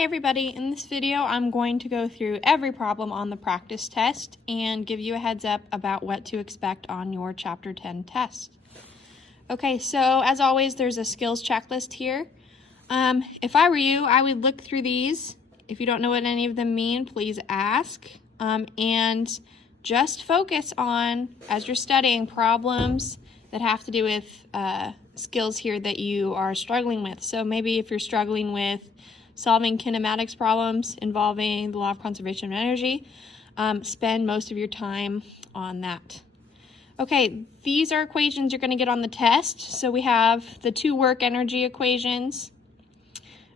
Hey everybody, in this video I'm going to go through every problem on the practice test and give you a heads up about what to expect on your Chapter 10 test. Okay, so as always there's a skills checklist here. If I were you, I would look through these. If you don't know what any of them mean, please ask. And just focus on, as you're studying, problems that have to do with skills here that you are struggling with. So maybe if you're struggling with solving kinematics problems involving the law of conservation of energy, spend most of your time on that. Okay, these are equations you're going to get on the test. So we have the two work energy equations,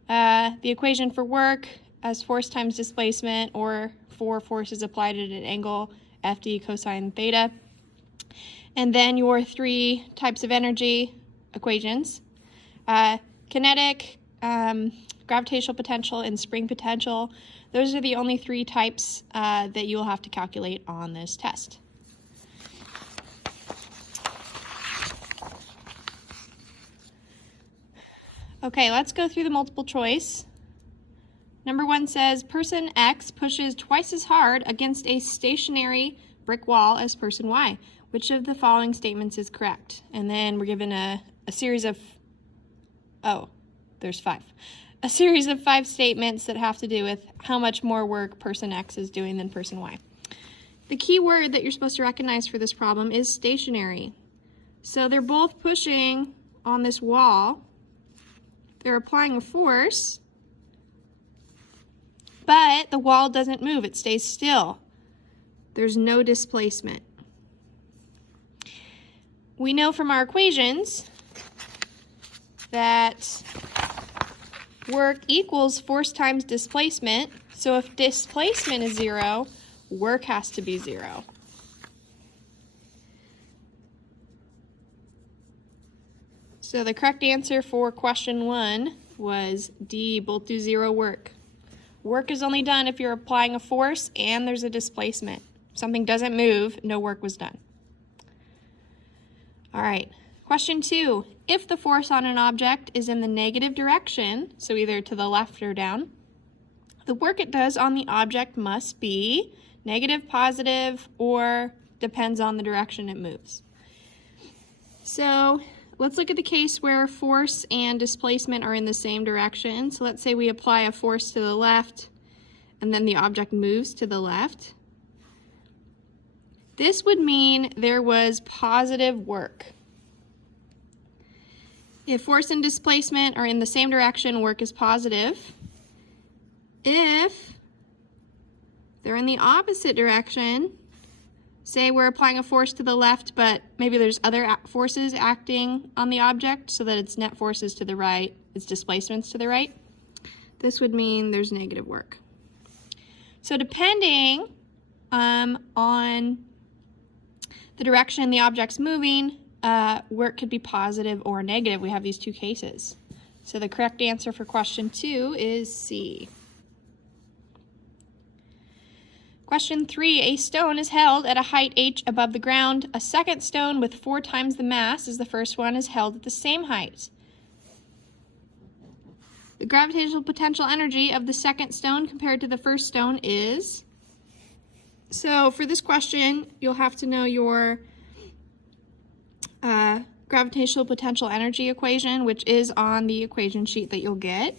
the equation for work as force times displacement, or for forces applied at an angle, FD cosine theta. And then your three types of energy equations, kinetic, gravitational potential, and spring potential. Those are the only three types that you'll have to calculate on this test. Okay, let's go through the multiple choice. Number one says, person X pushes twice as hard against a stationary brick wall as person Y. Which of the following statements is correct? And then we're given a series of, there's five. A series of 5 statements that have to do with how much more work person X is doing than person Y. The key word that you're supposed to recognize for this problem is stationary. So they're both pushing on this wall. They're applying a force, but the wall doesn't move, it stays still. There's no displacement. We know from our equations that work equals force times displacement. So if displacement is 0, work has to be 0. So the correct answer for question 1 was D, both do 0 work. Work is only done if you're applying a force and there's a displacement. If something doesn't move, no work was done. All right, question 2. If the force on an object is in the negative direction, so either to the left or down, the work it does on the object must be negative, positive, or depends on the direction it moves. So let's look at the case where force and displacement are in the same direction. So let's say we apply a force to the left and then the object moves to the left. This would mean there was positive work. If force and displacement are in the same direction, work is positive. If they're in the opposite direction, say we're applying a force to the left, but maybe there's other forces acting on the object so that its net force is to the right, its displacement's to the right, this would mean there's negative work. So depending on the direction the object's moving, work could be positive or negative. We have these two cases. So the correct answer for question 2 is C. Question 3, a stone is held at a height h above the ground. A second stone with 4 times the mass as the first one is held at the same height. The gravitational potential energy of the second stone compared to the first stone is... So for this question, you'll have to know your gravitational potential energy equation, which is on the equation sheet that you'll get.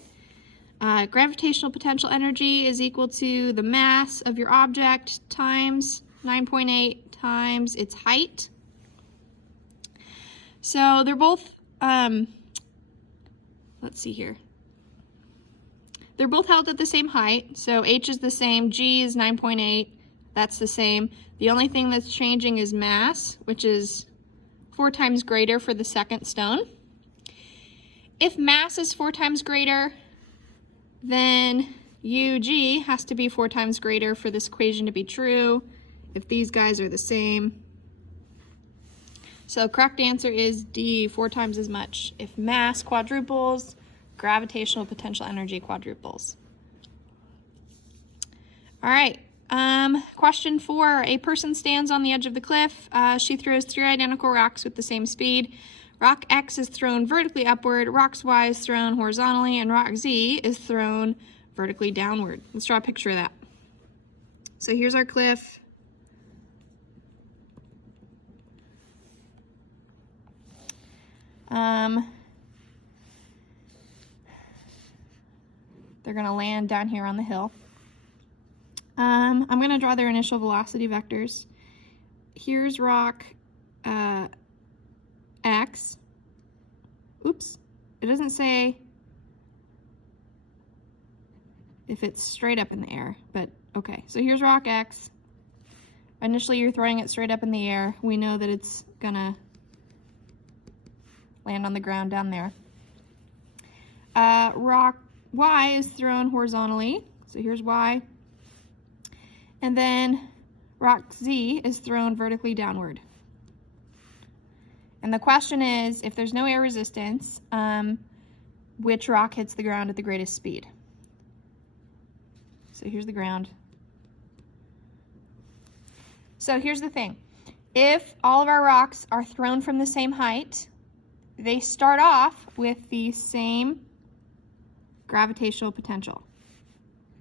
Gravitational potential energy is equal to the mass of your object times 9.8 times its height. So they're both, let's see here. They're both held at the same height, so h is the same, g is 9.8, that's the same. The only thing that's changing is mass, which is 4 times greater for the second stone. If mass is 4 times greater, then UG has to be 4 times greater for this equation to be true if these guys are the same. So correct answer is D, 4 times as much. If mass quadruples, gravitational potential energy quadruples. All right, question 4, a person stands on the edge of the cliff. She throws 3 identical rocks with the same speed. Rock X is thrown vertically upward, rock Y is thrown horizontally, and rock Z is thrown vertically downward. Let's draw a picture of that. So here's our cliff. They're going to land down here on the hill. I'm going to draw their initial velocity vectors. Here's rock X. Oops, it doesn't say if it's straight up in the air, but okay. So here's rock X. Initially, you're throwing it straight up in the air. We know that it's gonna land on the ground down there. Rock Y is thrown horizontally. So here's Y. And then rock Z is thrown vertically downward. And the question is, if there's no air resistance, which rock hits the ground at the greatest speed? So here's the ground. So here's the thing. If all of our rocks are thrown from the same height, they start off with the same gravitational potential.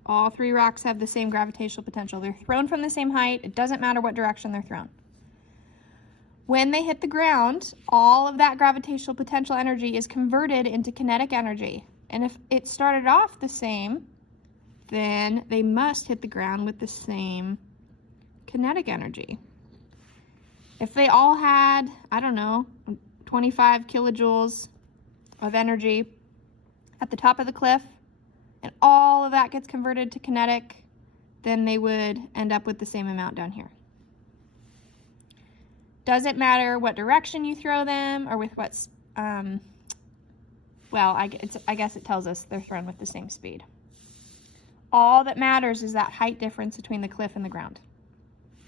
All three rocks have the same gravitational potential. They're thrown from the same height. It doesn't matter what direction they're thrown. When they hit the ground, all of that gravitational potential energy is converted into kinetic energy. And if it started off the same, then they must hit the ground with the same kinetic energy. If they all had, I don't know, 25 kilojoules of energy at the top of the cliff, and all of that gets converted to kinetic, then they would end up with the same amount down here. Doesn't matter what direction you throw them or with what, well, I guess it tells us they're thrown with the same speed. All that matters is that height difference between the cliff and the ground,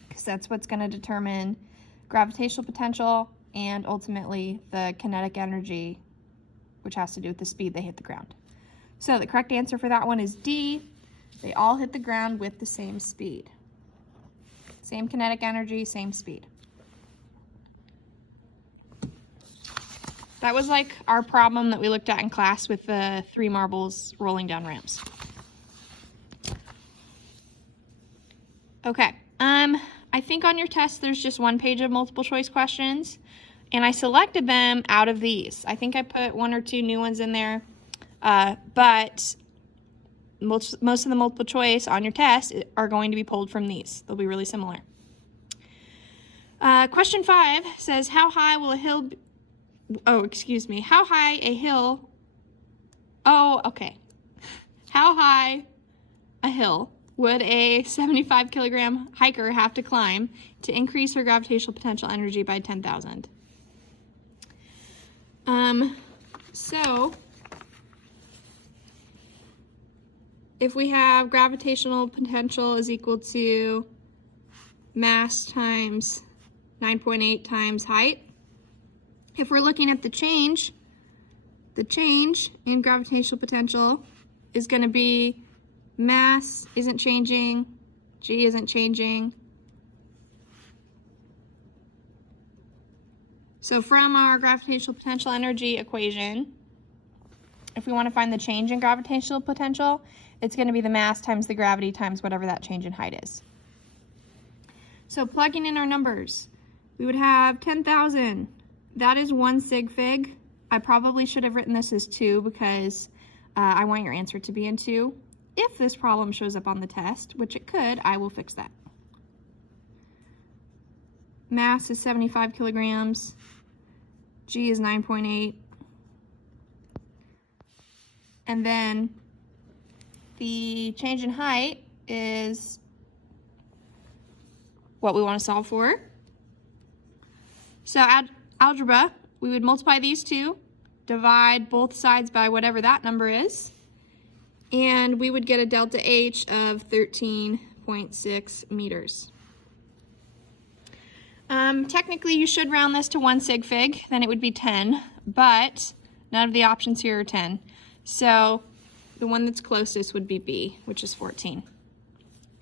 because that's what's going to determine gravitational potential and ultimately the kinetic energy, which has to do with the speed they hit the ground. So the correct answer for that one is D. They all hit the ground with the same speed. Same kinetic energy, same speed. That was like our problem that we looked at in class with the 3 marbles rolling down ramps. Okay, I think on your test there's just 1 page of multiple choice questions, and I selected them out of these. I think I put 1 or 2 new ones in there, but most of the multiple choice on your test are going to be pulled from these. They'll be really similar. Question 5 says, how high will a hill be? Oh, excuse me. How high a hill? Oh, okay. How high a hill would a 75 kilogram hiker have to climb to increase her gravitational potential energy by 10,000? So if we have gravitational potential is equal to mass times 9.8 times height, if we're looking at the change in gravitational potential is going to be mass isn't changing, G isn't changing. So from our gravitational potential energy equation, if we want to find the change in gravitational potential, it's going to be the mass times the gravity times whatever that change in height is. So plugging in our numbers, we would have 10,000. That is 1 sig fig. I probably should have written this as 2 because I want your answer to be in 2. If this problem shows up on the test, which it could, I will fix that. Mass is 75 kilograms. G is 9.8. And then the change in height is what we want to solve for. So algebra, we would multiply these two, divide both sides by whatever that number is, and we would get a delta H of 13.6 meters. Technically, you should round this to 1 sig fig, then it would be 10, but none of the options here are 10. So the one that's closest would be B, which is 14.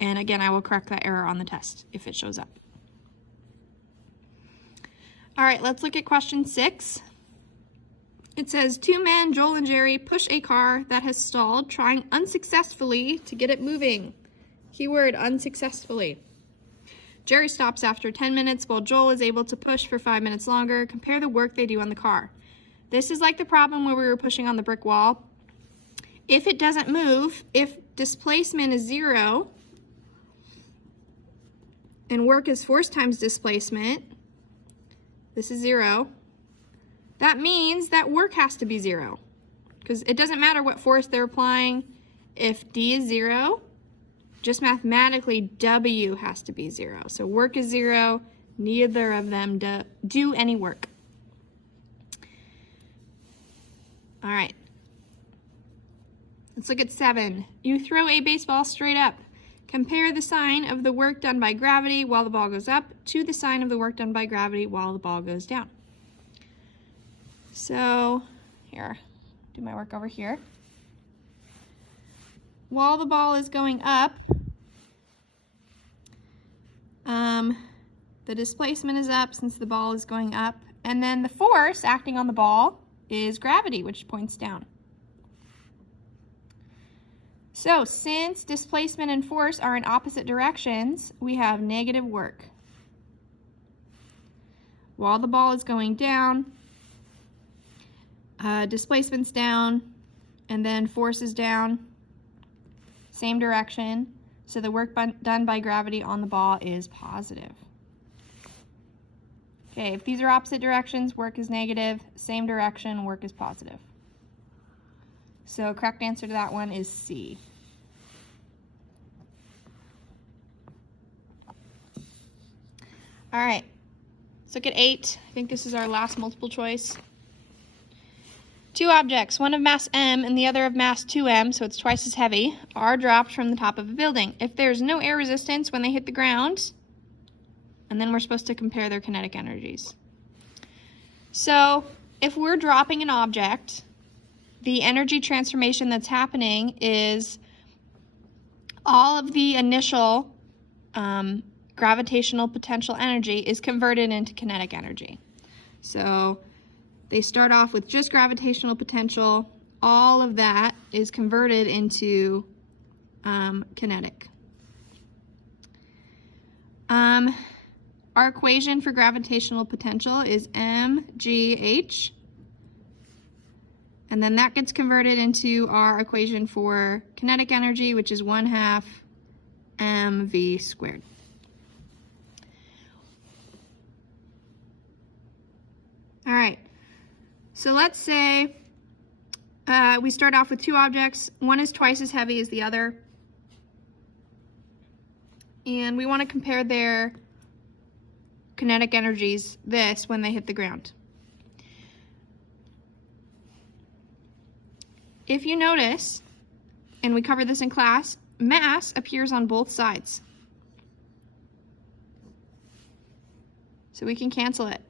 And again, I will correct that error on the test if it shows up. All right, let's look at question 6. It says, 2 men, Joel and Jerry, push a car that has stalled, trying unsuccessfully to get it moving. Keyword, unsuccessfully. Jerry stops after 10 minutes while Joel is able to push for 5 minutes longer. Compare the work they do on the car. This is like the problem where we were pushing on the brick wall. If it doesn't move, if displacement is 0, and work is force times displacement, this is 0, that means that work has to be 0. Because it doesn't matter what force they're applying. If D is 0, just mathematically W has to be 0. So work is 0, neither of them do any work. All right. Let's look at 7. You throw a baseball straight up. Compare the sign of the work done by gravity while the ball goes up to the sign of the work done by gravity while the ball goes down. So, here, do my work over here. While the ball is going up, the displacement is up since the ball is going up, and then the force acting on the ball is gravity, which points down. So, since displacement and force are in opposite directions, we have negative work. While the ball is going down, displacement's down, and then force is down, same direction, so the work done by gravity on the ball is positive. Okay, if these are opposite directions, work is negative, same direction, work is positive. So correct answer to that one is C. All right, let's look at 8. I think this is our last multiple choice. 2 objects, one of mass m and the other of mass 2m, so it's twice as heavy, are dropped from the top of a building. If there's no air resistance when they hit the ground, and then we're supposed to compare their kinetic energies. So if we're dropping an object, the energy transformation that's happening is all of the initial gravitational potential energy is converted into kinetic energy. So they start off with just gravitational potential. All of that is converted into kinetic. Our equation for gravitational potential is mgh. And then that gets converted into our equation for kinetic energy, which is 1/2 mv squared. All right, so let's say we start off with 2 objects. One is twice as heavy as the other. And we want to compare their kinetic energies, when they hit the ground. If you notice, and we covered this in class, mass appears on both sides. So we can cancel it.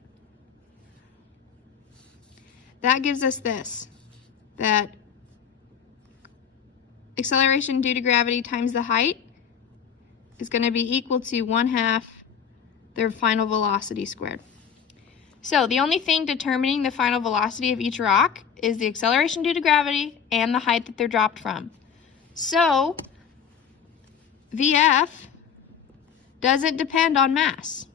That gives us this, that acceleration due to gravity times the height is going to be equal to 1/2 their final velocity squared. So the only thing determining the final velocity of each rock is the acceleration due to gravity and the height that they're dropped from. So VF doesn't depend on mass.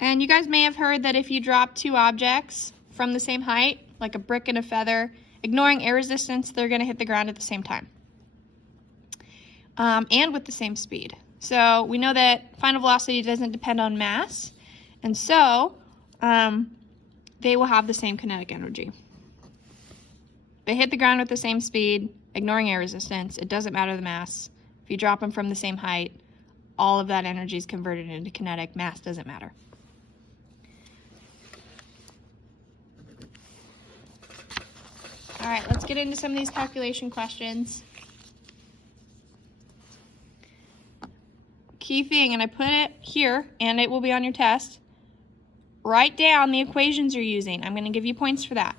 And you guys may have heard that if you drop 2 objects from the same height, like a brick and a feather, ignoring air resistance, they're going to hit the ground at the same time. And with the same speed. So we know that final velocity doesn't depend on mass, and so they will have the same kinetic energy. They hit the ground with the same speed, ignoring air resistance. It doesn't matter the mass. If you drop them from the same height, all of that energy is converted into kinetic. Mass doesn't matter. All right, let's get into some of these calculation questions. Key thing, and I put it here, and it will be on your test. Write down the equations you're using. I'm going to give you points for that.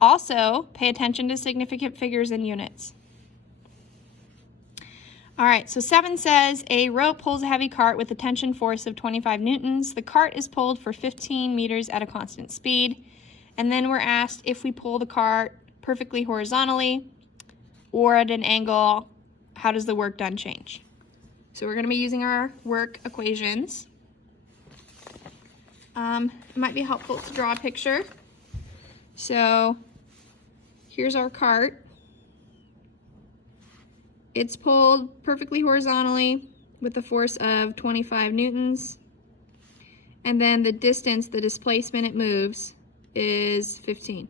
Also, pay attention to significant figures and units. All right, so 7 says a rope pulls a heavy cart with a tension force of 25 newtons. The cart is pulled for 15 meters at a constant speed. And then we're asked if we pull the cart perfectly horizontally or at an angle, how does the work done change? So we're going to be using our work equations. It might be helpful to draw a picture. So here's our cart. It's pulled perfectly horizontally with a force of 25 newtons. And then the distance, the displacement it moves, is 15.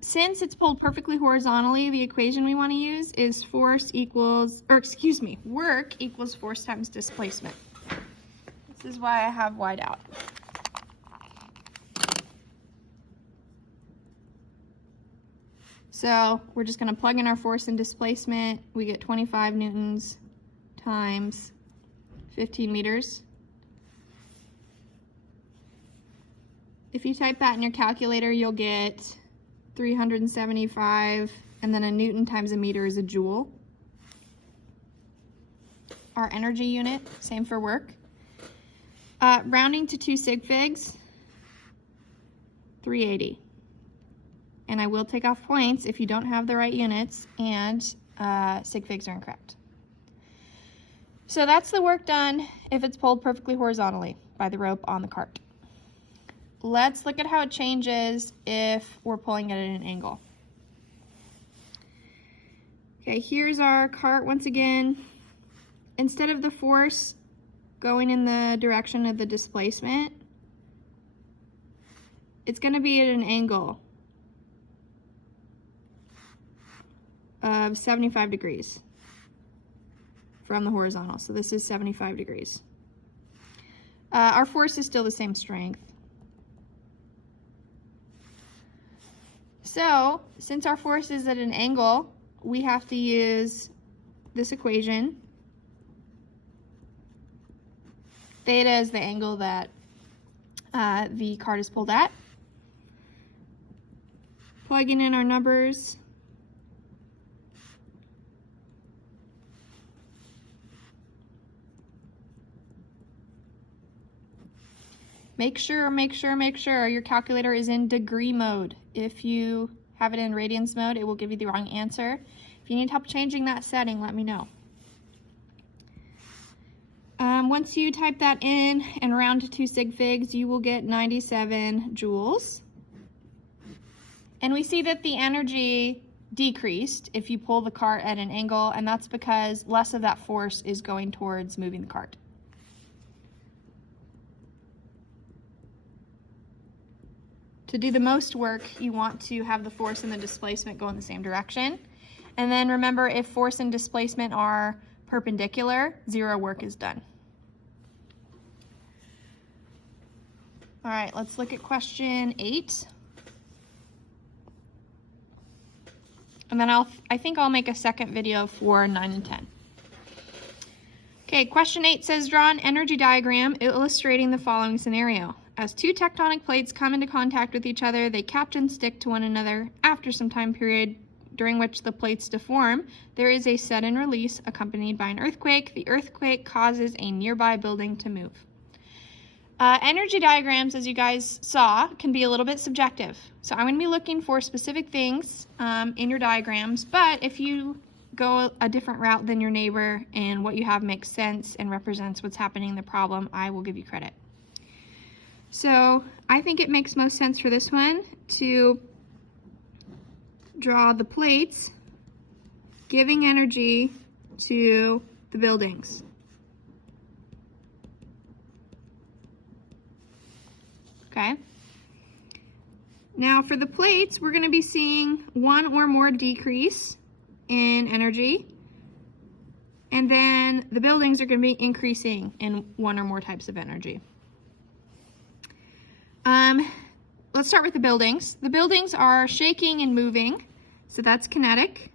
Since it's pulled perfectly horizontally, the equation we want to use is work equals force times displacement. This is why I have white out. So we're just going to plug in our force and displacement. We get 25 newtons times 15 meters. If you type that in your calculator, you'll get 375, and then a newton times a meter is a joule. Our energy unit, same for work. Rounding to 2 sig figs, 380. And I will take off points if you don't have the right units and sig figs are incorrect. So that's the work done if it's pulled perfectly horizontally by the rope on the cart. Let's look at how it changes if we're pulling it at an angle. Okay, here's our cart once again. Instead of the force going in the direction of the displacement, it's going to be at an angle of 75 degrees from the horizontal. So this is 75 degrees. Our force is still the same strength. So, since our force is at an angle, we have to use this equation. Theta is the angle that the cart is pulled at. Plugging in our numbers. Make sure your calculator is in degree mode. If you have it in radians mode, it will give you the wrong answer. If you need help changing that setting, let me know. Once you type that in and round to 2 sig figs, you will get 97 joules. And we see that the energy decreased if you pull the cart at an angle, and that's because less of that force is going towards moving the cart. To do the most work, you want to have the force and the displacement go in the same direction. And then remember, if force and displacement are perpendicular, zero work is done. All right, let's look at question 8. And then I think I'll make a second video for 9 and 10. Okay, question 8 says, draw an energy diagram illustrating the following scenario. As 2 tectonic plates come into contact with each other, they catch and stick to one another. After some time period during which the plates deform, there is a sudden release accompanied by an earthquake. The earthquake causes a nearby building to move. Energy diagrams, as you guys saw, can be a little bit subjective. So I'm going to be looking for specific things in your diagrams, but if you go a different route than your neighbor and what you have makes sense and represents what's happening in the problem, I will give you credit. So I think it makes most sense for this one to draw the plates giving energy to the buildings. Okay. Now for the plates, we're going to be seeing one or more decrease in energy. And then the buildings are going to be increasing in one or more types of energy. Let's start with the buildings. The buildings are shaking and moving, so that's kinetic.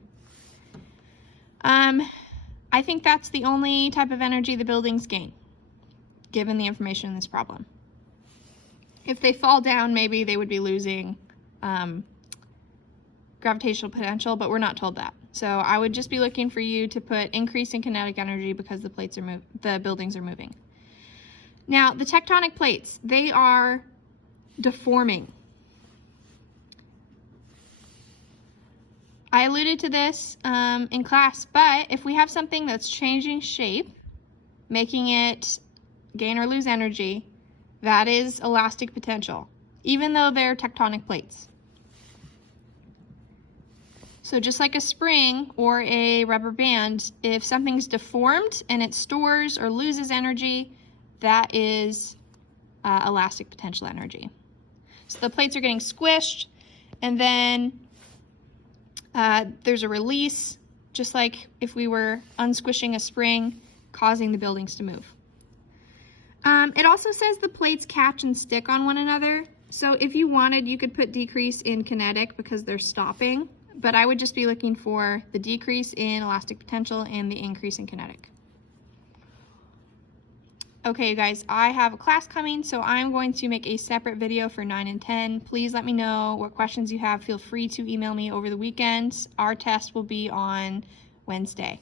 I think that's the only type of energy the buildings gain, given the information in this problem. If they fall down, maybe they would be losing gravitational potential, but we're not told that. So I would just be looking for you to put increase in kinetic energy because the buildings are moving. Now, the tectonic plates, they are deforming. I alluded to this in class, but if we have something that's changing shape, making it gain or lose energy, that is elastic potential, even though they're tectonic plates. So just like a spring or a rubber band, if something's deformed and it stores or loses energy, that is elastic potential energy. So the plates are getting squished, and then there's a release, just like if we were unsquishing a spring, causing the buildings to move. It also says the plates catch and stick on one another. So if you wanted, you could put decrease in kinetic because they're stopping, but I would just be looking for the decrease in elastic potential and the increase in kinetic. Okay, you guys, I have a class coming, so I'm going to make a separate video for 9 and 10. Please let me know what questions you have. Feel free to email me over the weekend. Our test will be on Wednesday.